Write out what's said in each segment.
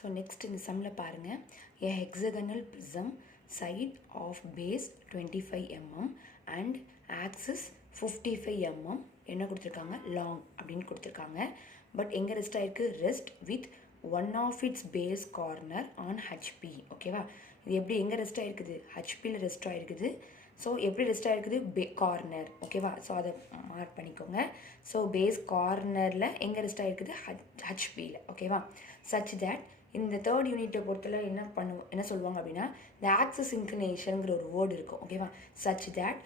So next இந்த சம்மில் பாருங்கள், a hexagonal prism side of base 25 mm and axis 55 mm என்ன கொடுத்துருக்காங்க, லாங் அப்படின்னு கொடுத்துருக்காங்க. பட் எங்கே ரெஸ்ட் ஆகிருக்கு, rest with one of its base corner on HP. ஓகேவா, இது எப்படி எங்கே ரெஸ்ட் ஆகிருக்குது, ஹெச்பியில் ரெஸ்ட் ஆகிருக்குது. ஸோ எப்படி ரெஸ்ட் ஆகிருக்குது, கார்னர். ஓகேவா, ஸோ அதை மார்க் பண்ணிக்கோங்க. ஸோ பேஸ் கார்னரில் எங்கே ரெஸ்ட் ஆகிருக்குது, ஹெச்பியில். ஓகேவா, சச் தேட் இந்த தேர்ட் யூனிட்டை பொறுத்தல என்ன சொல்லுவாங்க அப்படின்னா, இந்த ஆக்சிஸ் இன்க்ளினேஷனுங்கிற ஒரு வேர்டு இருக்கும். ஓகேவா, such that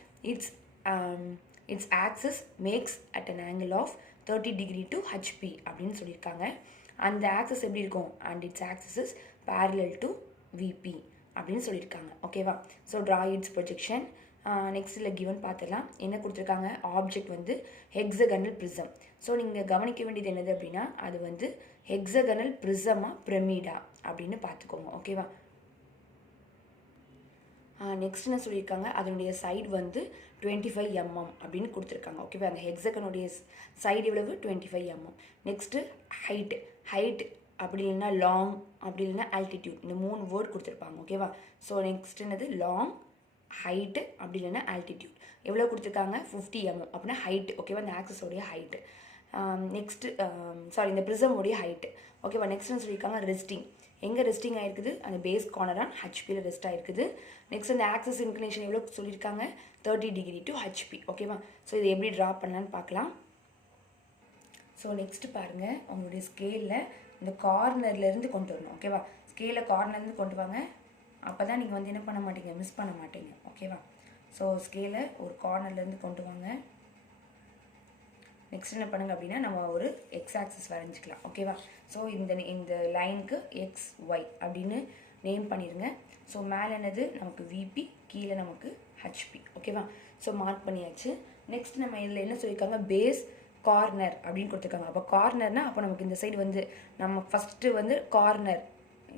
its axis makes at an angle of 30 degree to HP அப்படின்னு சொல்லியிருக்காங்க. அந்த ஆக்சிஸ் எப்படி இருக்கும், and its axis is parallel to VP அப்படின்னு சொல்லியிருக்காங்க. ஓகேவா, ஸோ ட்ரா இட்ஸ் ப்ரொஜெக்ஷன். நெக்ஸ்ட்டில் கிவன் பார்த்துடலாம். என்ன கொடுத்துருக்காங்க, ஆப்ஜெக்ட் வந்து ஹெக்ஸகனல் ப்ரிசம். ஸோ நீங்கள் கவனிக்க வேண்டியது என்னது அப்படின்னா, அது வந்து ஹெக்ஸகனல் ப்ரிசமா பிரமிடா அப்படின்னு பார்த்துக்கோங்க. ஓகேவா, நெக்ஸ்ட் என்ன சொல்லியிருக்காங்க, அதனுடைய சைடு வந்து 25 mm அப்படின்னு கொடுத்துருக்காங்க. ஓகேவா, அந்த ஹெக்ஸகனுடைய சைடு எவ்வளவு, 25 mm. நெக்ஸ்ட்டு ஹைட் அப்படி இல்லைன்னா லாங், அப்படி இல்லைன்னா ஆல்டிடியூட், இந்த 3 வேர்ட் கொடுத்துருப்பாங்க. ஓகேவா, ஸோ நெக்ஸ்ட் என்னது, லாங், ஹைட்டு, அப்படி இல்லைன்னா ஆல்டிடியூட். எவ்வளோ கொடுத்துருக்காங்க, 50 mm அப்படின்னா ஹைட்டு. ஓகேவா, இந்த ஆக்சஸோடைய ஹைட்டு. நெக்ஸ்ட்டு இந்த ப்ரிசமோடைய ஹைட்டு. ஓகேவா, நெக்ஸ்ட் என்ன சொல்லியிருக்காங்க, ரெஸ்டிங். எங்கே ரெஸ்டிங் ஆகிருக்குது, அந்த பேஸ் கார்னரான் ஹெச்பியில் ரெஸ்ட் ஆகிருக்குது. நெக்ஸ்ட் அந்த ஆக்சஸ் இன்க்ளினேஷன் எவ்வளோ சொல்லியிருக்காங்க, 30 degree to ஹெச்பி. ஓகேவா, ஸோ இதை எப்படி ட்ரா பண்ணலான்னு பார்க்கலாம். ஸோ நெக்ஸ்ட்டு பாருங்கள், உங்களுடைய ஸ்கேலில் இந்த கார்னர்லேருந்து கொண்டு வரணும். ஓகேவா, ஸ்கேலில் கார்னர்லேருந்து கொண்டு வாங்க, அப்போ தான் நீங்கள் வந்து என்ன பண்ண மாட்டீங்க, மிஸ் பண்ண மாட்டீங்க. ஓகேவா, ஸோ ஸ்கேலை ஒரு கார்னர்லேருந்து கொண்டு வாங்க. நெக்ஸ்ட் என்ன பண்ணுங்க அப்படின்னா, நம்ம ஒரு எக்ஸ் ஆக்சிஸ் வரைஞ்சிக்கலாம். ஓகேவா, ஸோ இந்த லைனுக்கு எக்ஸ் ஒய் அப்படின்னு நேம் பண்ணிடுங்க. ஸோ மேலே என்னது நமக்கு விபி, கீழே நமக்கு ஹெச்பி. ஓகேவா, ஸோ மார்க் பண்ணியாச்சு. நெக்ஸ்ட் நம்ம இதில் என்ன சொல்லியிருக்காங்க, பேஸ் கார்னர் அப்படின்னு கொடுத்துருக்காங்க. அப்போ கார்னர்னால் அப்போ நமக்கு இந்த சைடு வந்து நம்ம ஃபஸ்ட்டு வந்து கார்னர்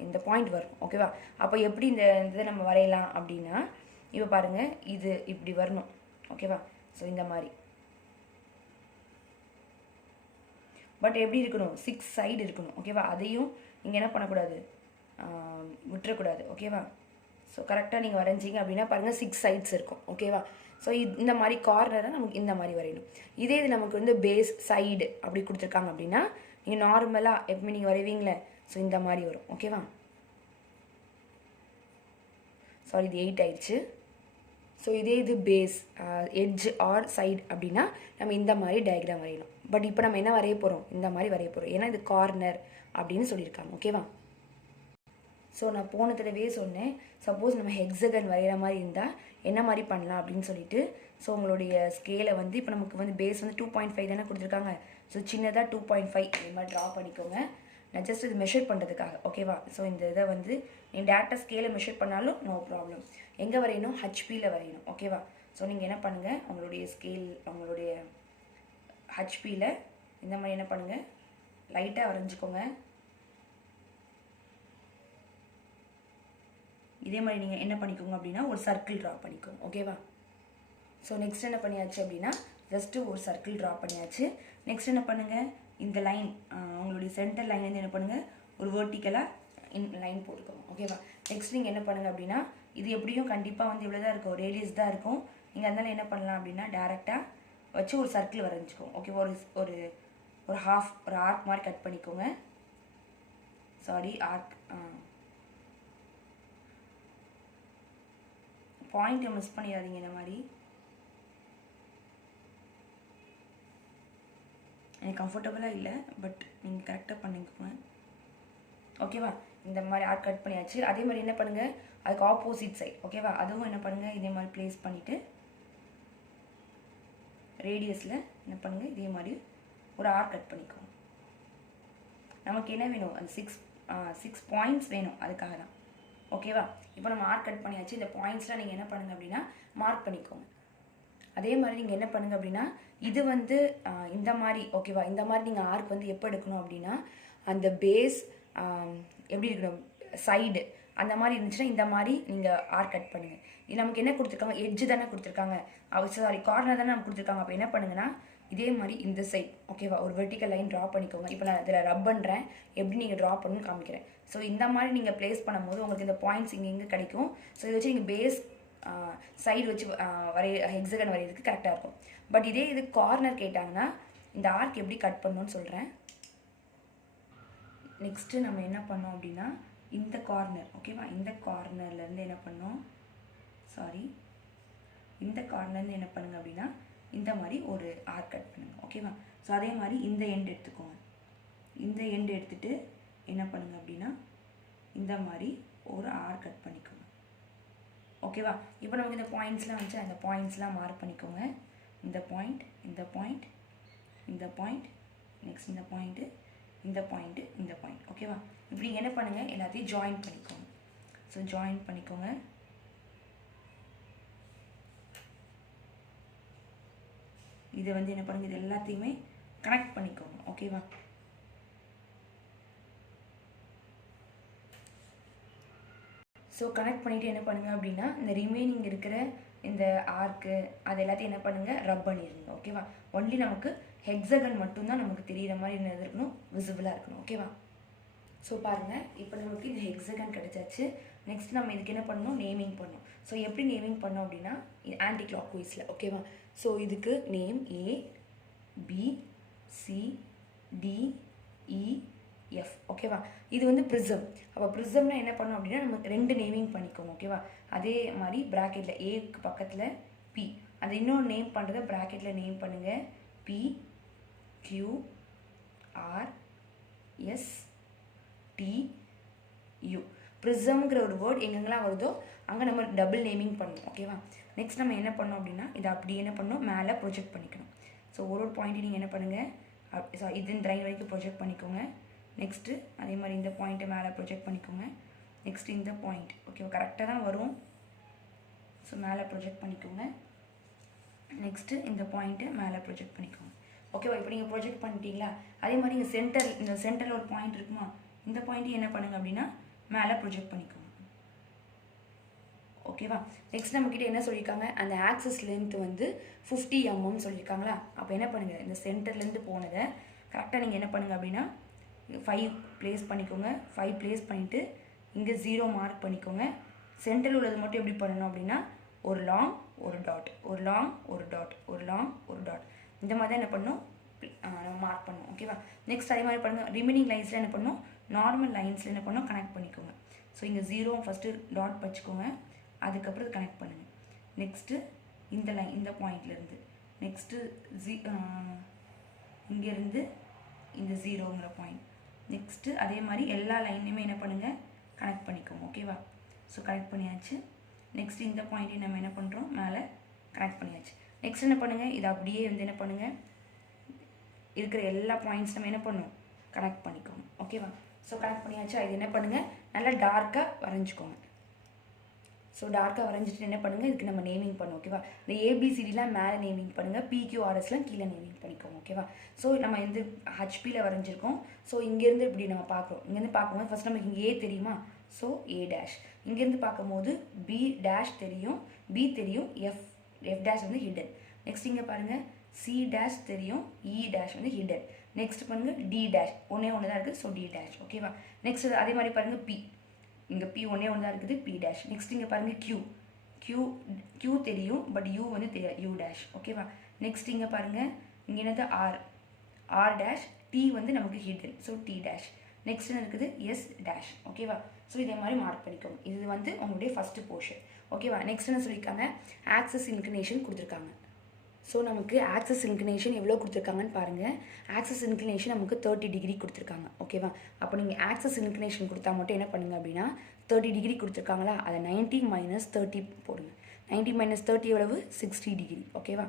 இந்த பாயிண்ட் வரும். ஓகேவா, அப்போ எப்படி இந்த இதை நம்ம வரையலாம் அப்படின்னா, இப்போ பாருங்கள், இது இப்படி வரணும். ஓகேவா, ஸோ இந்த மாதிரி. பட் எப்படி இருக்கணும், 6 சைடு இருக்கணும். ஓகேவா, அதையும் நீங்கள் என்ன பண்ணக்கூடாது, விட்டுறக்கூடாது. ஓகேவா, ஸோ கரெக்டாக நீங்கள் வரைஞ்சிங்க அப்படின்னா பாருங்கள் 6 சைட்ஸ் இருக்கும். ஓகேவா, ஸோ இந்த மாதிரி கார்னரை நமக்கு இந்த மாதிரி வரையணும். இதே இது நமக்கு வந்து பேஸ் சைடு அப்படி கொடுத்துருக்காங்க அப்படின்னா, நீங்கள் நார்மலாக எப்பவுமே நீங்கள் வரைவீங்களே, ஸோ இந்த மாதிரி வரும். ஓகேவா, சாரி இது 8 ஆயிடுச்சு. ஸோ இதே இது பேஸ் எட்ஜ் ஆர் சைடு அப்படின்னா நம்ம இந்த மாதிரி டயக்ராம் வரையணும். பட் இப்போ நம்ம என்ன வரைய போகிறோம், இந்த மாதிரி வரைய போகிறோம், ஏன்னா இது கார்னர் அப்படின்னு சொல்லியிருக்காங்க. ஓகேவா, ஸோ நான் போன தடவையே சொன்னேன், சப்போஸ் நம்ம ஹெக்ஸகன் வரைகிற மாதிரி இருந்தால் என்ன மாதிரி பண்ணலாம் அப்படின்னு சொல்லிட்டு. ஸோ உங்களுடைய ஸ்கேலை வந்து இப்போ நமக்கு வந்து பேஸ் வந்து 2.5 தானே கொடுத்துருக்காங்க. ஸோ சின்னதாக 2.5 இந்த மாதிரி ட்ரா பண்ணிக்கோங்க. நான் ஜஸ்ட் இது மெஷர் பண்ணுறதுக்காக. ஓகேவா, ஸோ இந்த இதை வந்து நீங்கள் டேரெக்டாக ஸ்கேலை மெஷர் பண்ணாலும் நோ ப்ராப்ளம். எங்கே வரையணும், ஹெச்பியில் வரையணும். ஓகேவா, ஸோ நீங்கள் என்ன பண்ணுங்கள், உங்களுடைய ஸ்கேல் உங்களுடைய ஹெச்பியில் இந்த மாதிரி என்ன பண்ணுங்கள், லைட்டாக வரைஞ்சிக்கோங்க. இதே மாதிரி நீங்கள் என்ன பண்ணிக்கோங்க அப்படின்னா, ஒரு சர்க்கிள் ட்ரா பண்ணிக்கோங்க. ஓகேவா, ஸோ நெக்ஸ்ட் என்ன பண்ணியாச்சு அப்படின்னா, ஜஸ்ட்டு ஒரு சர்க்கிள் ட்ரா பண்ணியாச்சு. நெக்ஸ்ட் என்ன பண்ணுங்கள், இந்த லைன் உங்களுடைய சென்டர் லைன்லேருந்து என்ன பண்ணுங்கள், ஒரு வேர்ட்டிக்கலாக லைன் போட்டுக்கோங்க. ஓகேவா, நெக்ஸ்ட் நீங்கள் என்ன பண்ணுங்கள் அப்படின்னா, இது எப்படியும் கண்டிப்பாக வந்து இவ்வளோ தான் இருக்கும், ரேடியஸ் தான் இருக்கும். நீங்கள் அதனால என்ன பண்ணலாம் அப்படின்னா, டேரெக்டாக வச்சு ஒரு சர்க்கிள் வரைஞ்சிக்கோங்க. ஓகே, ஒரு ஹாஃப் ஒரு ஆர்க் மாதிரி கட் பண்ணிக்கோங்க. சாரி, ஆர்க் பாயிண்ட்டை மிஸ் பண்ணிடாதீங்க. இந்த மாதிரி எனக்கு கம்ஃபர்டபுளாக இல்லை, பட் நீங்கள் கரெக்டாக பண்ணிக்கோங்க. ஓகேவா, இந்த மாதிரி ஆர்க் கட் பண்ணியாச்சு. அதே மாதிரி என்ன பண்ணுங்கள், அதுக்கு ஆப்போசிட் சைட். ஓகேவா, அதுவும் என்ன பண்ணுங்கள், இதே மாதிரி ப்ளேஸ் பண்ணிவிட்டு ரேடியஸில் என்ன பண்ணுங்கள், இதே மாதிரி ஒரு ஆர்க் கட் பண்ணிக்கோங்க. நமக்கு என்ன வேணும், அந்த 6 பாயிண்ட்ஸ் வேணும், அதுக்காக தான். ஓகேவா, இப்போ நம்ம ஆர்க் கட் பண்ணியாச்சு. இந்த பாயிண்ட்ஸ்லாம் நீங்கள் என்ன பண்ணுங்கள் அப்படின்னா மார்க் பண்ணிக்கோங்க. அதே மாதிரி நீங்கள் என்ன பண்ணுங்கள் அப்படின்னா, இது வந்து இந்த மாதிரி. ஓகேவா, இந்த மாதிரி நீங்கள் ஆர்க் வந்து எப்போ எடுக்கணும் அப்படின்னா, அந்த பேஸ் எப்படி இருக்கணும், சைடு அந்த மாதிரி இருந்துச்சுன்னா இந்த மாதிரி நீங்கள் ஆர்க் கட் பண்ணுங்கள். இது நமக்கு என்ன கொடுத்துருக்காங்க, எட்ஜு தானே கொடுத்துருக்காங்க, சாரி கார்னர் தானே நமக்கு கொடுத்துருக்காங்க. அப்போ என்ன பண்ணுங்கன்னா, இதே மாதிரி இந்த சைட் ஓகேவா ஒரு வெர்டிக்கல் லைன் ட்ரா பண்ணிக்கோங்க. இப்போ நான் இதில் ரப் பண்ணுறேன், எப்படி நீங்கள் ட்ரா பண்ணணும்னு காமிக்கிறேன். ஸோ இந்த மாதிரி நீங்கள் ப்ளேஸ் பண்ணும்போது உங்களுக்கு இந்த பாயிண்ட்ஸ் இங்கே கிடைக்கும். ஸோ இதை வச்சு நீங்கள் பேஸ் சைடு வச்சு ஹெக்ஸகன் வரைகிறதுக்கு கரெக்டாக இருக்கும். பட் இதே இது கார்னர் கேட்டாங்கன்னா இந்த ஆர்க் எப்படி கட் பண்ணணும்னு சொல்கிறேன். நெக்ஸ்ட்டு நம்ம என்ன பண்ணோம் அப்படின்னா இந்த கார்னர் ஓகேவா, இந்த கார்னர்லேருந்து என்ன பண்ணோம் இந்த கார்னர்லேருந்து என்ன பண்ணுங்க அப்படின்னா இந்த மாதிரி ஒரு ஆர்க் கட் பண்ணுங்கள் ஓகேவா. ஸோ அதே மாதிரி இந்த எண்டு எடுத்துக்கோங்க. இந்த எண்டு எடுத்துகிட்டு என்ன பண்ணுங்க அப்படின்னா இந்த மாதிரி ஒரு ஆர்க் கட் பண்ணிக்கோங்க ஓகேவா. இப்போ நமக்கு இந்த பாயிண்ட்ஸ்லாம் வந்துச்சு, அந்த பாயிண்ட்ஸ்லாம் மார்க் பண்ணிக்கோங்க. இந்த பாயிண்ட், இந்த பாயிண்ட், இந்த பாயிண்ட், நெக்ஸ்ட் இந்த பாயிண்ட்டு, இந்த பாயிண்ட்டு, இந்த பாயிண்ட் ஓகேவா. இப்படி என்ன பண்ணுங்கள் எல்லாத்தையும் ஜாயின் பண்ணிக்கோங்க. ஸோ ஜாயின் பண்ணிக்கோங்க. இதை வந்து என்ன பண்ணுங்க இது எல்லாத்தையுமே கனெக்ட் பண்ணிக்கோங்க ஓகேவா. ஸோ கனெக்ட் பண்ணிவிட்டு என்ன பண்ணுங்கள் அப்படின்னா இந்த ரிமைனிங் இருக்கிற இந்த ஆர்க்கு அது எல்லாத்தையும் என்ன பண்ணுங்கள் ரப் பண்ணிடுங்க ஓகேவா. ஒன்லி நமக்கு ஹெக்ஸகன் மட்டும்தான் நமக்கு தெரிகிற மாதிரி என்ன இருக்கணும், விசிபிளாக இருக்கணும் ஓகேவா. ஸோ பாருங்கள் இப்போ நமக்கு இந்த ஹெக்ஸகன் கிடச்சாச்சு. நெக்ஸ்ட் நம்ம இதுக்கு என்ன பண்ணணும், நேமிங் பண்ணணும். ஸோ எப்படி நேமிங் பண்ணோம் அப்படின்னா ஆன்டி கிளாக் வைஸில் ஓகேவா. ஸோ இதுக்கு name A B C D E F ஓகேவா. இது வந்து ப்ரிசம். அப்போ ப்ரிசம்னா என்ன பண்ணோம் அப்படின்னா நமக்கு 2 நேமிங் பண்ணிக்கோங்க ஓகேவா. அதே மாதிரி ப்ராக்கெட்டில் ஏக்கு பக்கத்தில் P, அது இன்னொரு நேம் பண்ணுறத ப்ராக்கெட்டில் நேம் பண்ணுங்கள். P Q R S T U. ப்ரிசம்ங்கிற ஒரு வேர்ட் எங்கெங்கெல்லாம் வருதோ அங்கே நம்ம டபுள் நேமிங் பண்ணணும் ஓகேவா. நெக்ஸ்ட் நம்ம என்ன பண்ணோம் அப்படின்னா இதை அப்படி என்ன பண்ணணும் மேலே ப்ரொஜெக்ட் பண்ணிக்கணும். ஸோ ஒரு பாயிண்ட்டு நீங்கள் என்ன பண்ணுங்கள் இது இந்த லைன் வரைக்கும் ப்ரொஜெக்ட் பண்ணிக்கோங்க. நெக்ஸ்ட்டு அதே மாதிரி இந்த பாயிண்ட்டை மேலே ப்ரொஜெக்ட் பண்ணிக்கோங்க. நெக்ஸ்ட் இந்த பாயிண்ட் ஓகேவா கரெக்டாக தான் வரும். ஸோ மேலே ப்ரொஜெக்ட் பண்ணிக்கோங்க. நெக்ஸ்ட்டு இந்த பாயிண்ட்டை மேலே ப்ரொஜெக்ட் பண்ணிக்கோங்க ஓகேவா. இப்போ நீங்கள் ப்ரொஜெக்ட் பண்ணிட்டீங்களா, அதே மாதிரி இங்கே இந்த சென்டரில் ஒரு பாயிண்ட் இருக்குமா, இந்த பாயிண்ட்டு என்ன பண்ணுங்க அப்படின்னா மேலே ப்ரொஜெக்ட் பண்ணிக்கோங்க ஓகேவா. நெக்ஸ்ட் நம்மக்கிட்ட என்ன சொல்லியிருக்காங்க, அந்த ஆக்சஸ் லென்த் வந்து 50 mm சொல்லியிருக்காங்களா. அப்போ என்ன பண்ணுங்கள் இந்த சென்டர்லேருந்து போனதை கரெக்டாக நீங்கள் என்ன பண்ணுங்கள் அப்படின்னா 5 ப்ளேஸ் பண்ணிக்கோங்க. 5 ப்ளேஸ் பண்ணிவிட்டு இங்கே 0 மார்க் பண்ணிக்கோங்க. சென்டரில் உள்ளது மட்டும் எப்படி பண்ணணும் அப்படின்னா ஒரு லாங் ஒரு டாட், ஒரு லாங் ஒரு டாட், ஒரு லாங் ஒரு டாட், இந்த மாதிரி தான் என்ன பண்ணணும் நம்ம மார்க் பண்ணணும் ஓகேவா. நெக்ஸ்ட் அதே மாதிரி பண்ணுங்கள் ரிமைனிங் லைன்ஸில் என்ன பண்ணணும், நார்மல் லைன்ஸில் என்ன பண்ணணும் கனெக்ட் பண்ணிக்கோங்க. ஸோ இங்கே 0 ஃபஸ்ட்டு டாட் வச்சுக்கோங்க, அதுக்கப்புறம் கனெக்ட் பண்ணுங்கள். நெக்ஸ்ட்டு இந்த லைன் இந்த பாயிண்ட்லேருந்து நெக்ஸ்ட்டு இங்கேருந்து இந்த 0ங்கிற பாயிண்ட், நெக்ஸ்ட்டு அதே மாதிரி எல்லா லைன்லையுமே என்ன பண்ணுங்கள் கனெக்ட் பண்ணிக்கோங்க ஓகேவா. ஸோ கனெக்ட் பண்ணியாச்சு. நெக்ஸ்ட் இந்த பாயிண்ட்டையும் நம்ம என்ன பண்ணுறோம் மேலே கனெக்ட் பண்ணியாச்சு. நெக்ஸ்ட் என்ன பண்ணுங்கள் இதை அப்படியே வந்து என்ன பண்ணுங்கள் இருக்கிற எல்லா பாயிண்ட்ஸ் நம்ம என்ன பண்ணணும் கனெக்ட் பண்ணிக்கோங்க ஓகேவா. ஸோ கனெக்ட் பண்ணியாச்சு. இது என்ன பண்ணுங்கள் நல்லா டார்க்காக வரைஞ்சிக்கோங்க. ஸோ டார்க்காக வரைஞ்சிட்டு என்ன பண்ணுங்கள் இதுக்கு நம்ம நேமிங் பண்ணும் ஓகேவா. இந்த ஏபிசிடிலாம் மேலே நேமிங் பண்ணுங்கள், பிக்யூஆர்எஸ்லாம் கீழே நேமிங் பண்ணிக்கோங்க ஓகேவா. ஸோ நம்ம வந்து ஹச்பியில் வரைஞ்சிருக்கோம். ஸோ இங்கேருந்து இப்படி நம்ம பார்க்குறோம். இங்கேருந்து பார்க்கும்போது ஃபஸ்ட் நமக்கு இங்கே ஏ தெரியுமா, ஸோ ஏ டேஷ். இங்கேருந்து பார்க்கும்போது பி டேஷ் தெரியும், பி தெரியும், எஃப் டேஷ் வந்து ஹிடன். நெக்ஸ்ட் இங்கே பாருங்கள் சி டேஷ் தெரியும், இ டேஷ் வந்து ஹிடன். நெக்ஸ்ட் பாருங்கள் டி டேஷ் ஒன்றே ஒன்று தான் இருக்குது, ஸோ டி டேஷ் ஓகேவா. நெக்ஸ்ட் அதே மாதிரி பாருங்கள் பி, இங்கே பி ஒன்றே ஒன்று தான் இருக்குது, பி டேஷ். நெக்ஸ்ட் இங்கே பாருங்கள் கியூ தெரியும், பட் யூ வந்து தெரியாது, யூ டேஷ் ஓகேவா. நெக்ஸ்ட் இங்கே பாருங்கள் இங்கே என்னது ஆர் டேஷ், டி வந்து நமக்கு hidden, so D dash. Next என்ன இருக்குது எஸ் டேஷ் ஓகேவா. ஸோ இதே மாதிரி மார்க் பண்ணிக்கோங்க. இது வந்து உங்களுடைய ஃபஸ்ட்டு போர்ஷன் ஓகேவா. நெக்ஸ்ட் என்ன சொல்லியிருக்காங்க, ஆக்சஸ் இன்க்ளினேஷன் கொடுத்துருக்காங்க. ஸோ நமக்கு ஆக்சஸ் இன்க்ளினேஷன் எவ்வளோ கொடுத்துருக்காங்கன்னு பாருங்கள். ஆக்சஸ் இன்க்ளினேஷன் நமக்கு 30 டிகிரி கொடுத்துருக்காங்க ஓகேவா. அப்போ நீங்கள் ஆக்சஸ் இன்க்ளினேஷன் கொடுத்தா மட்டும் என்ன பண்ணுங்க அப்படின்னா 30 டிகிரி கொடுத்துருக்காங்களா, அதை 90 - 30 போடுங்க. 90 - 30 எவ்வளவு 60 டிகிரி ஓகேவா.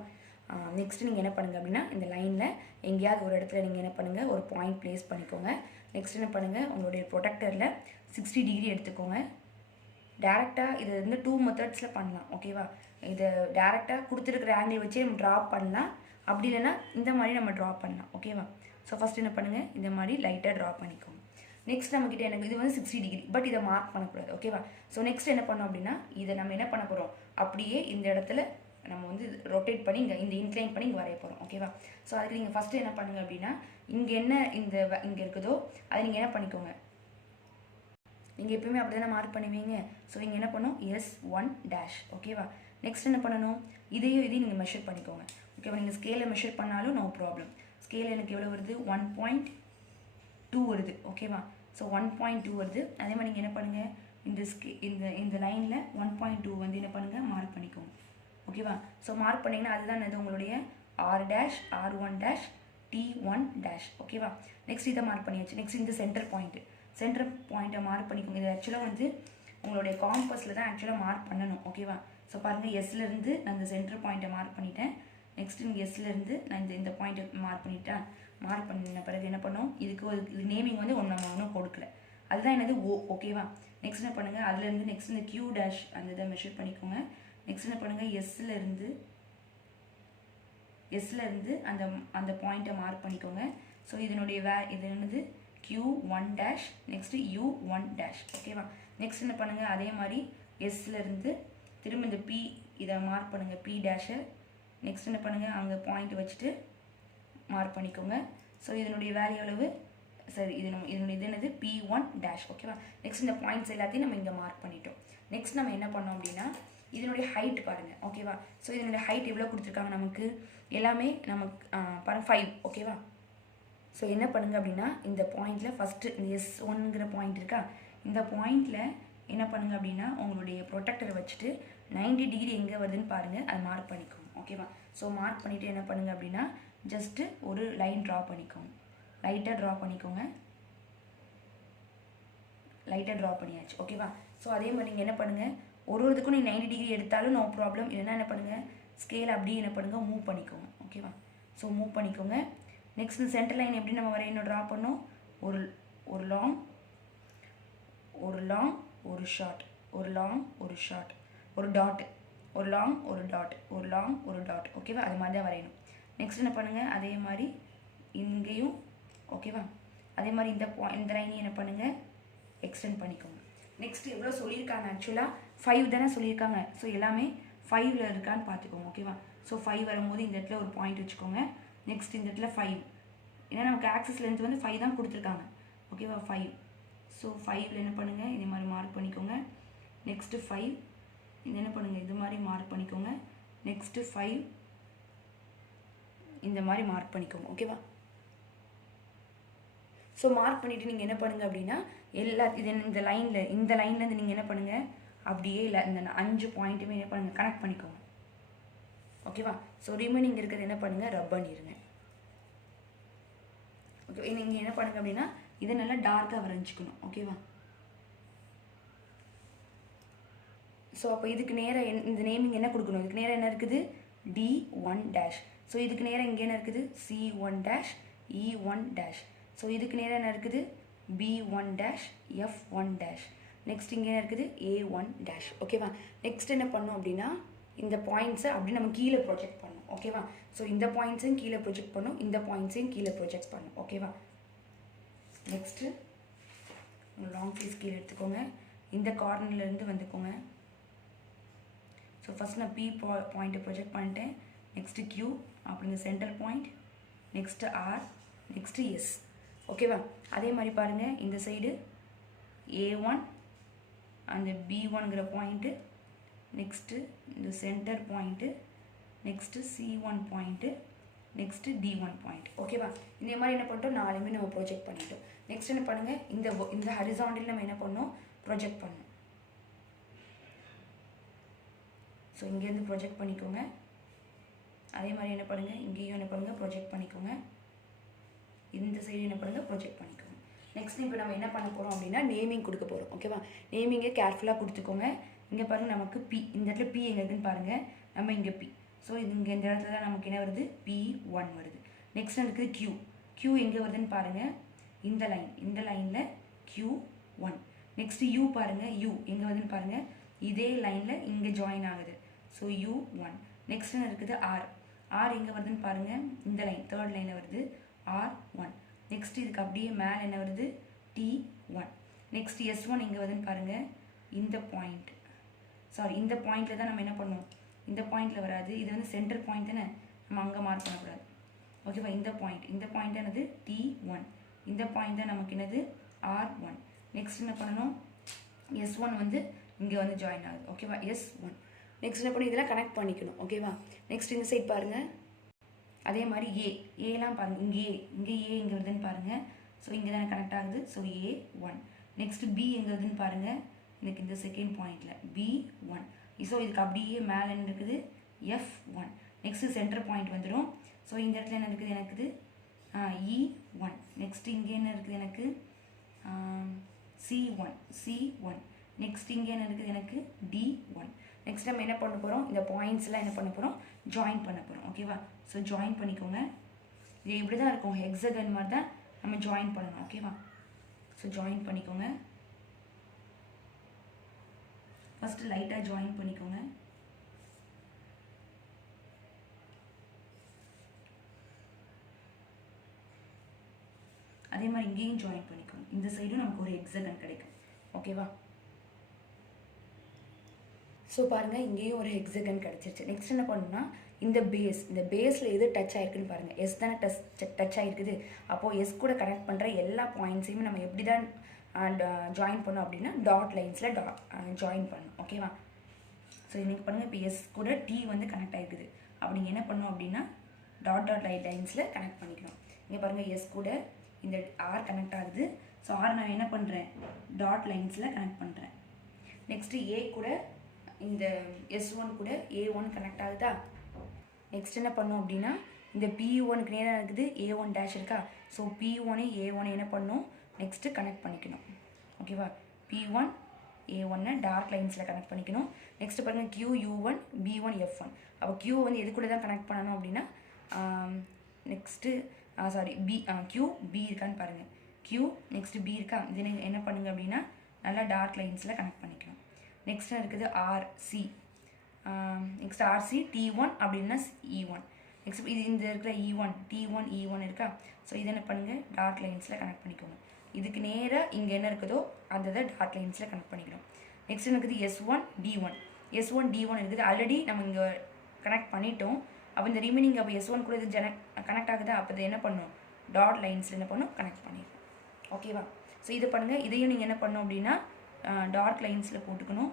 நெக்ஸ்ட் நீங்கள் என்ன பண்ணுங்கள் அப்படின்னா இந்த லைனில் எங்கேயாவது ஒரு இடத்துல நீங்கள் என்ன பண்ணுங்கள் ஒரு பாயிண்ட் ப்ளேஸ் பண்ணிக்கோங்க. நெக்ஸ்ட் என்ன பண்ணுங்கள் உங்களுடைய ப்ரொடக்டரில் 60 டிகிரி எடுத்துக்கோங்க. டேரெக்டாக இது வந்து 2 மெத்தட்ஸில் பண்ணலாம் ஓகேவா. இதை டேரெக்டாக கொடுத்துருக்குற ஆங்கிள் வச்சே நம்ம ட்ரா பண்ணலாம், அப்படி இல்லைன்னா இந்த மாதிரி நம்ம ட்ரா பண்ணலாம் ஓகேவா. ஸோ ஃபஸ்ட் என்ன பண்ணுங்கள் இந்த மாதிரி லைட்டாக ட்ரா பண்ணிக்கோங்க. நெக்ஸ்ட் நம்மக்கிட்ட எனக்கு இது வந்து 60 டிகிரி, பட் இதை மார்க் பண்ணக்கூடாது ஓகேவா. ஸோ நெக்ஸ்ட் என்ன பண்ணோம் அப்படின்னா இதை நம்ம என்ன பண்ண போகிறோம் அப்படியே இந்த இடத்துல நம்ம வந்து ரொட்டேட் பண்ணி இங்கே இந்த இன்க்ளைன் பண்ணி இங்கே வரைய போகிறோம். ஓகேவா? ஸோ அதுக்கு நீங்கள் ஃபஸ்ட்டு என்ன பண்ணுங்கள் அப்படின்னா, இங்கே என்ன இங்கே இருக்குதோ அதை நீங்கள் என்ன பண்ணிக்கோங்க, நீங்கள் எப்பயுமே அப்படி தானே மார்க் பண்ணுவீங்க. ஸோ இங்கே என்ன பண்ணும், S1 ஓகேவா? நெக்ஸ்ட் என்ன பண்ணணும், இதையும் நீங்கள் மெஷர் பண்ணிக்கோங்க. ஓகேவா? நீங்கள் ஸ்கேலில் மெஷர் பண்ணாலும் நோ ப்ராப்ளம். ஸ்கேல் எனக்கு எவ்வளோ வருது, 1.2 வருது. ஓகேவா? ஸோ 1.2 வருது. அதே மாதிரி நீங்கள் என்ன பண்ணுங்கள், இந்த லைனில் 1.2 வந்து என்ன பண்ணுங்கள், மார்க் பண்ணிக்கோங்க. ஓகேவா? ஸோ மார்க் பண்ணிங்கன்னா அதுதான் இது உங்களுடைய R' R1' T1'. ஓகேவா? நெக்ஸ்ட் இதை மார்க் பண்ணியாச்சு. நெக்ஸ்ட் இந்த சென்டர் பாயிண்ட்டை மார்க் பண்ணிக்கோங்க. இது ஆக்சுவலாக வந்து உங்களுடைய காம்பஸில் தான் ஆக்சுவலாக மார்க் பண்ணணும். ஓகேவா? ஸோ பாருங்கள், எஸ்லேருந்து நான் இந்த சென்டர் பாயிண்ட்டை மார்க் பண்ணிட்டேன். நெக்ஸ்ட் இங்கே எஸ்லேருந்து நான் இந்த பாயிண்ட்டை மார்க் பண்ணிட்டேன். மார்க் பண்ணின பிறகு என்ன பண்ணோம், இது நேமிங் வந்து நம்ம ஒன்றும் கொடுக்கல. அதுதான் என்னது O. ஓகேவா? நெக்ஸ்ட் என்ன பண்ணுங்கள், அதுலேருந்து நெக்ஸ்ட் இந்த Q' அந்த இதை மெஷர் பண்ணிக்கோங்க. நெக்ஸ்ட் என்ன பண்ணுங்கள், எஸ்லேருந்து அந்த பாயிண்ட்டை மார்க் பண்ணிக்கோங்க. ஸோ இதனுடைய இது என்னது Q1', நெக்ஸ்ட் U1'. ஓகேவா? நெக்ஸ்ட் என்ன பண்ணுங்கள், அதே மாதிரி எஸ்லேருந்து திரும்ப இந்த P இதை மார்க் பண்ணுங்கள், P'. நெக்ஸ்ட் என்ன பண்ணுங்கள், அங்கே பாயிண்ட் வச்சுட்டு மார்க் பண்ணிக்கோங்க. ஸோ இதனுடைய வேல்யூ அளவு சரி, இதனுடைய இது என்னது P1'. ஓகேவா? நெக்ஸ்ட் இந்த பாயிண்ட்ஸ் எல்லாத்தையும் நம்ம இங்கே மார்க் பண்ணிட்டோம். நெக்ஸ்ட் நம்ம என்ன பண்ணோம் அப்படின்னா, இதனுடைய ஹைட் பாருங்கள். ஓகேவா? ஸோ இதனுடைய ஹைட் எவ்வளோ கொடுத்துருக்காங்க நமக்கு, எல்லாமே நமக்கு பாருங்கள் 5. ஓகேவா? ஸோ என்ன பண்ணுங்கள் அப்படின்னா, இந்த பாயிண்டில் ஃபஸ்ட்டு இந்த S1ங்கிற பாயிண்ட் இருக்கா, இந்த பாயிண்டில் என்ன பண்ணுங்கள் அப்படின்னா, உங்களுடைய ப்ரொடெக்டரை வச்சுட்டு 90 டிகிரி எங்கே வருதுன்னு பாருங்கள், அது மார்க் பண்ணிக்கோங்க. ஓகேவா? ஸோ மார்க் பண்ணிவிட்டு என்ன பண்ணுங்கள் அப்படின்னா, ஜஸ்ட்டு ஒரு லைன் ட்ரா பண்ணிக்கோங்க. லைட்டாக ட்ரா பண்ணியாச்சு. ஓகேவா? ஸோ அதே மாதிரி நீங்கள் என்ன பண்ணுங்கள், ஒரு இதுக்கும் நீங்கள் 90 டிகிரி எடுத்தாலும் நோ ப்ராப்ளம். இல்லைன்னா என்ன பண்ணுங்கள், ஸ்கேல் அப்படியே என்ன பண்ணுங்கள், மூவ் பண்ணிக்கோங்க. ஓகேவா? ஸோ மூவ் பண்ணிக்கோங்க. நெக்ஸ்ட் இந்த சென்டர் லைன் எப்படி நம்ம வரையணும், ட்ரா பண்ணோம். ஒரு லாங் ஒரு ஷார்ட், ஒரு லாங் ஒரு ஷார்ட், ஒரு டாட், ஒரு லாங் ஒரு டாட், ஒரு லாங் ஒரு டாட். ஓகேவா? அது மாதிரி தான் வரையணும். நெக்ஸ்ட் என்ன பண்ணுங்கள், அதே மாதிரி இங்கேயும். ஓகேவா? அதே மாதிரி இந்த லைனையும் என்ன பண்ணுங்கள், எக்ஸ்டெண்ட் பண்ணிக்கோங்க. நெக்ஸ்ட் எவ்வளோ சொல்லியிருக்காங்க, ஆக்சுவலாக 5 தானே சொல்லியிருக்காங்க. ஸோ எல்லாமே 5ல் இருக்கான்னு பார்த்துக்கோங்க. ஓகேவா? ஸோ 5 வரும்போது இந்த இடத்துல ஒரு பாயிண்ட் வச்சுக்கோங்க. நெக்ஸ்ட் இந்த இடத்துல 5, ஏன்னா நமக்கு ஆக்சிஸ் லென்த் வந்து 5 தான் கொடுத்துருக்காங்க. ஓகேவா? 5. ஸோ 5ல் என்ன பண்ணுங்கள், இதே மாதிரி மார்க் பண்ணிக்கோங்க. நெக்ஸ்ட்டு 5 இது என்ன பண்ணுங்கள், இது மாதிரி மார்க் பண்ணிக்கோங்க. நெக்ஸ்ட்டு 5 இந்த மாதிரி மார்க் பண்ணிக்கோங்க. ஓகேவா? ஸோ மார்க் பண்ணிவிட்டு நீங்கள் என்ன பண்ணுங்கள் அப்படின்னா, இந்த லைன்லேருந்து நீங்கள் என்ன பண்ணுங்கள், அப்படியே இல்லை இந்த 5 பாயிண்ட்டுமே என்ன பண்ணுங்கள், கனெக்ட் பண்ணிக்கோங்க. ஓகேவா? ஸோ ரிமைனிங் இருக்கிறது என்ன பண்ணுங்கள், ரப் பண்ணிடுங்க. ஓகே, நீங்கள் என்ன பண்ணுங்கள் அப்படின்னா, இதை நல்லா டார்க்காக வரைஞ்சிக்கணும். ஓகேவா? ஸோ அப்போ இதுக்கு நேராக இந்த நேமிங் என்ன கொடுக்கணும், இதுக்கு நேராக என்ன இருக்குது, D1'. ஸோ இதுக்கு நேராக இங்கே என்ன இருக்குது, C1', E1'. ஸோ இதுக்கு நேராக என்ன இருக்குது, B1', F1'. நெக்ஸ்ட் இங்கே என்ன இருக்குது, A1'. ஓகேவா? நெக்ஸ்ட் என்ன பண்ணோம் அப்படின்னா, இந்த பாயிண்ட்ஸை அப்படி நம்ம கீழே ப்ரொஜெக்ட் பண்ணணும். ஓகேவா? ஸோ இந்த பாயிண்ட்ஸையும் கீழே ப்ரொஜெக்ட் பண்ணணும், இந்த பாயிண்ட்ஸையும் கீழே ப்ரொஜெக்ட் பண்ணணும். ஓகேவா? நெக்ஸ்ட்டு லாங் பீஸ் கீழே எடுத்துக்கோங்க. இந்த கார்னர்லேருந்து வந்துக்கோங்க. ஸோ ஃபஸ்ட் நான் P பாயிண்ட்டை ப்ரொஜெக்ட் பண்ணிட்டேன். நெக்ஸ்ட்டு Q, அப்புறம் இந்த centre point, next R, next S. ஓகேவா? அதே மாதிரி பாருங்கள், இந்த சைடு A1 அந்த B1ங்கிற பாயிண்ட்டு, நெக்ஸ்ட்டு இந்த centre point, next C1 point, next D1 point. ஓகேவா? இந்த மாதிரி என்ன பண்ணிட்டோம், 4மே நம்ம ப்ரொஜெக்ட் பண்ணிட்டோம். நெக்ஸ்ட் என்ன பண்ணுங்கள், இந்த ஹரிசாண்டல் நம்ம என்ன பண்ணோம், ப்ரொஜெக்ட் பண்ணோம். ஸோ இங்கேருந்து ப்ரொஜெக்ட் பண்ணிக்கோங்க. அதே மாதிரி என்ன பண்ணுங்கள், இங்கேயும் என்ன பண்ணுங்கள், ப்ரொஜெக்ட் பண்ணிக்கோங்க. இந்த சைடு என்ன பண்ணுங்கள், ப்ரொஜெக்ட் பண்ணிக்கோங்க. நெக்ஸ்ட் இப்போ நம்ம என்ன பண்ண போகிறோம் அப்படின்னா, நேமிங் கொடுக்க போகிறோம். ஓகேவா? நேமிங்கை கேர்ஃபுல்லாக கொடுத்துக்கோங்க. இங்கே பாருங்கள், நமக்கு P, இந்த இடத்துல P எங்கே இருக்குதுன்னு பாருங்கள், நம்ம இங்கே P. ஸோ இங்கே இந்த இடத்துல தான் நமக்கு என்ன வருது, P1 வருது. நெக்ஸ்ட் இருக்குது Q எங்கே வருதுன்னு பாருங்கள், இந்த லைனில் Q1. நெக்ஸ்ட்டு U பாருங்கள், U எங்கே வருதுன்னு பாருங்கள், இதே லைனில் இங்கே ஜாயின் ஆகுது. So U1. நெக்ஸ்ட் என்ன இருக்குது, R எங்கே வருதுன்னு பாருங்கள், இந்த லைன் 3rd லைனில் வருது, R1. நெக்ஸ்ட் இதுக்கு அப்படியே மேலே என்ன வருது, T1. நெக்ஸ்ட் S1 எங்கே வருதுன்னு பாருங்கள், இந்த பாயிண்ட்டில் தான் நம்ம என்ன பண்ணுவோம், இந்த பாயிண்டில் வராது. இது வந்து சென்டர் பாயிண்ட் தானே, நம்ம அங்கே மார்க் பண்ணக்கூடாது. ஓகேவா? இந்த பாயிண்ட் என்னது T1. இந்த பாயிண்ட் தான் நமக்கு என்னது R1. நெக்ஸ்ட் என்ன பண்ணணும், S1 வந்து இங்கே வந்து ஜாயின் ஆகுது. ஓகேவா? S1. நெக்ஸ்ட் என்ன பண்ணி இதெல்லாம் கனெக்ட் பண்ணிக்கணும். ஓகேவா? நெக்ஸ்ட் இந்த சைட் பாருங்கள். அதே மாதிரி ஏலாம் பாருங்கள், இங்கே இங்கே வருதுன்னு பாருங்கள். ஸோ இங்கே தானே கனெக்ட் ஆகுது. So A1. நெக்ஸ்ட் B எங்கே வருதுன்னு பாருங்கள், எனக்கு இந்த செகண்ட் பாயிண்டில் B1. ஸோ இதுக்கு அப்படியே மேலே என்ன இருக்குது F1. நெக்ஸ்ட்டு சென்டர் பாயிண்ட் வந்துடும். ஸோ இந்த இடத்துல என்ன இருக்குது எனக்கு E1. நெக்ஸ்ட் இங்கே என்ன இருக்குது எனக்கு C1. நெக்ஸ்ட் இங்கே என்ன இருக்குது எனக்கு D1. நெக்ஸ்ட் நம்ம என்ன பண்ண போகிறோம், இந்த பாயிண்ட்ஸ்லாம் என்ன பண்ண போகிறோம், ஜாயின் பண்ண போகிறோம். ஓகேவா? ஸோ ஜாயின் பண்ணிக்கோங்க. இது இப்படி தான் இருக்கும், ஹெக்ஸகன் மாதிரி தான் நம்ம ஜாயின் பண்ணணும். ஓகேவா? ஸோ ஜாயின் பண்ணிக்கோங்க. ஃபஸ்ட்டு லைட்டாக ஜாயின் பண்ணிக்கோங்க. அதே மாதிரி இங்கேயும் ஜாயின் பண்ணிக்கோங்க. இந்த சைடும் நமக்கு ஒரு ஹெக்ஸகன் கிடைக்கும். ஓகேவா? ஸோ பாருங்கள், இங்கேயும் ஒரு ஹெக்ஸகன் கிடச்சிருச்சு. நெக்ஸ்ட் என்ன பண்ணணும்னா, இந்த பேஸில் எது டச் ஆகிருக்குன்னு பாருங்கள். எஸ் தானே டச் ஆகிருக்குது. அப்போது எஸ் கூட கனெக்ட் பண்ணுற எல்லா பாயிண்ட்ஸையுமே நம்ம எப்படி தான் ஜாயின் பண்ணோம் அப்படின்னா டாட் லைன்ஸில் ஜாயின் பண்ணணும். ஓகேவா? ஸோ இன்றைக்கி பண்ணுங்கள், இப்போ எஸ் கூட T வந்து கனெக்ட் ஆகிருக்குது. அப்படி நீங்கள் என்ன பண்ணணும் அப்படின்னா டாட் லைன்ஸில் கனெக்ட் பண்ணிக்கணும். இங்கே பாருங்கள், எஸ் கூட இந்த R கனெக்ட் ஆகுது. ஸோ R நான் என்ன பண்ணுறேன், டாட் லைன்ஸில் கனெக்ட் பண்ணுறேன். நெக்ஸ்ட்டு A கூட இந்த S1 கூட A1 கனெக்ட் ஆகுதா. நெக்ஸ்ட் என்ன பண்ணோம் அப்படின்னா, இந்த P1க்கு நேராக இருக்குது A1 டேஷ் இருக்கா. ஸோ P1 A1 என்ன பண்ணணும், நெக்ஸ்ட்டு கனெக்ட் பண்ணிக்கணும். ஓகேவா? P1 A1 டார்க் லைன்ஸில் கனெக்ட் பண்ணிக்கணும். நெக்ஸ்ட் பாருங்கள், QU1 B1 F1. அப்போ Q வந்து எது கூட தான் கனெக்ட் பண்ணணும் அப்படின்னா, நெக்ஸ்ட்டு QB இருக்கான்னு பாருங்கள். Q நெக்ஸ்ட்டு B இருக்கா. இது என்ன பண்ணுங்க அப்படின்னா நல்லா டார்க் லைன்ஸில் கனெக்ட் பண்ணிக்கணும். நெக்ஸ்ட் இருக்குது RC. நெக்ஸ்ட் RC T1 அப்படின்னா E1. நெக்ஸ்ட் இது இந்த இருக்கிற E1 T1 E1 இருக்கா. ஸோ இது என்ன பண்ணுங்கள், டார்க் லைன்ஸில் கனெக்ட் பண்ணிக்கோங்க. இதுக்கு நேராக இங்கே என்ன இருக்குதோ அந்த இதை டார்க் லைன்ஸில் கனெக்ட் பண்ணிக்கணும். நெக்ஸ்ட் இருக்குது S1 D1 இருக்குது. ஆல்ரெடி நம்ம இங்கே கனெக்ட் பண்ணிட்டோம். அப்போ இந்த ரிமைனிங் அப்போ S1 கூட இது கனெக்ட் ஆகுதா. அப்போ இது என்ன பண்ணணும், டாட் லைன்ஸில் என்ன பண்ணணும், கனெக்ட் பண்ணிடணும். ஓகேவா? ஸோ இது பண்ணுங்கள். இதையும் நீங்கள் என்ன பண்ணணும் அப்படின்னா டார்க் லைன்ஸில் போட்டுக்கணும்.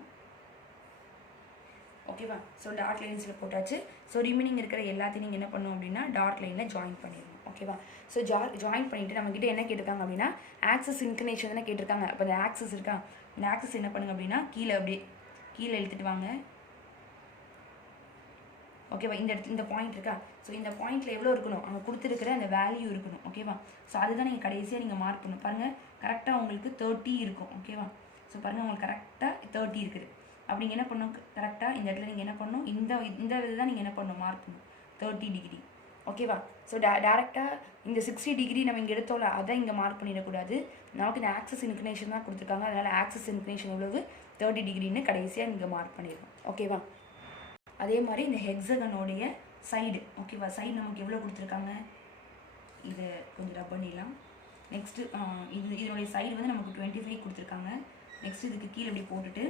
ஓகேவா? ஸோ டார்க் லைன்ஸில் போட்டாச்சு. ஸோ ரிமைனிங் இருக்கிற எல்லாத்தையும் நீங்கள் என்ன பண்ணணும் அப்படின்னா டார்க் லைனில் ஜாயின் பண்ணிடணும். ஓகேவா? ஸோ ஜாயின் பண்ணிவிட்டு நம்மக்கிட்ட என்ன கேட்டிருக்காங்க அப்படின்னா ஆக்சஸ் இன்க்ளினேஷன் தானே கேட்டிருக்காங்க. அப்போ இந்த ஆக்சஸ் இருக்கா, இந்த ஆக்சஸ் என்ன பண்ணுங்க அப்படின்னா அப்படியே கீழே இழுத்துட்டு வாங்க. ஓகேவா? இந்த பாயிண்ட் இருக்கா. ஸோ இந்த பாயிண்ட்டில் எவ்வளோ இருக்கணும், அங்கே கொடுத்துருக்கிற அந்த வேல்யூ இருக்கணும். ஓகேவா? ஸோ அதுதான் நீங்கள் கடைசியாக நீங்கள் மார்க் பண்ணணும். பாருங்கள், கரெக்டாக உங்களுக்கு 30 இருக்கும். ஓகேவா? ஸோ பாருங்கள், உங்களுக்கு கரெக்டாக 30 இருக்குது. அப்படி நீங்கள் என்ன பண்ணணும், கரெக்டாக இந்த இடத்துல நீங்கள் என்ன பண்ணணும், இந்த இது தான் நீங்கள் என்ன பண்ணணும், மார்க் பண்ணணும் 30 டிகிரி. ஓகேவா? ஸோ டேரெக்டாக இந்த 60 டிகிரி நம்ம இங்கே எடுத்தோம்ல, அதை இங்கே மார்க் பண்ணிடக்கூடாது. நமக்கு இந்த ஆக்சஸ் இன்க்ளினேஷன் தான் கொடுத்துருக்காங்க. அதனால் ஆக்சஸ் இன்க்ளினேஷன் எவ்வளவு 30 டிகிரின்னு கடைசியாக நீங்கள் மார்க் பண்ணிடணும். ஓகேவா? அதே மாதிரி இந்த ஹெக்ஸகனோடைய சைடு. ஓகேவா? சைடு நமக்கு எவ்வளோ கொடுத்துருக்காங்க, இதை கொஞ்சம் ரப் பண்ணிடலாம். நெக்ஸ்ட்டு இதனுடைய சைடு வந்து நமக்கு 25 கொடுத்துருக்காங்க. நெக்ஸ்ட் இதுக்கு கீழே இப்படி போட்டுட்டு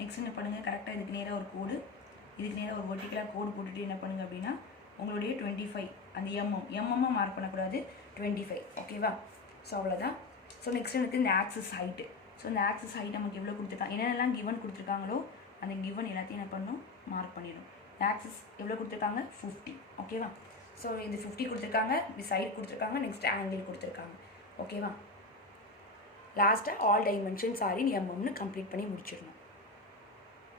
நெக்ஸ்ட் என்ன பண்ணுங்கள், கரெக்டாக இதுக்கு நேராக ஒரு கோடு, இதுக்கு நேராக ஒரு வெர்டிகலாக கோடு போட்டுட்டு என்ன பண்ணுங்கள் அப்படின்னா உங்களுடைய 25 அந்த எம்எம்மாக மார்க் பண்ணக்கூடாது, 25. ஓகேவா? ஸோ அவ்வளோதான். ஸோ நெக்ஸ்ட் எனக்கு இந்த ஆக்சஸ் ஹைட்டு. ஸோ இந்த ஆக்சஸ் ஹைட் நமக்கு எவ்வளோ கொடுத்துருக்காங்க, என்னென்னலாம் கிவன் கொடுத்துருக்காங்களோ அந்த கிவன் எல்லாத்தையும் என்ன பண்ணணும், மார்க் பண்ணிடணும். ஆக்சஸ் எவ்வளோ கொடுத்துருக்காங்க, 50. ஓகேவா? ஸோ இது 50 கொடுத்துருக்காங்க, இது சைடு கொடுத்துருக்காங்க, நெக்ஸ்ட் ஆங்கிள் கொடுத்துருக்காங்க. ஓகேவா? லாஸ்ட்டாக ஆல் டைமென்ஷன்ஸ் ஆர் இன் எம்எம்னு கம்ப்ளீட் பண்ணி முடிச்சிடணும்.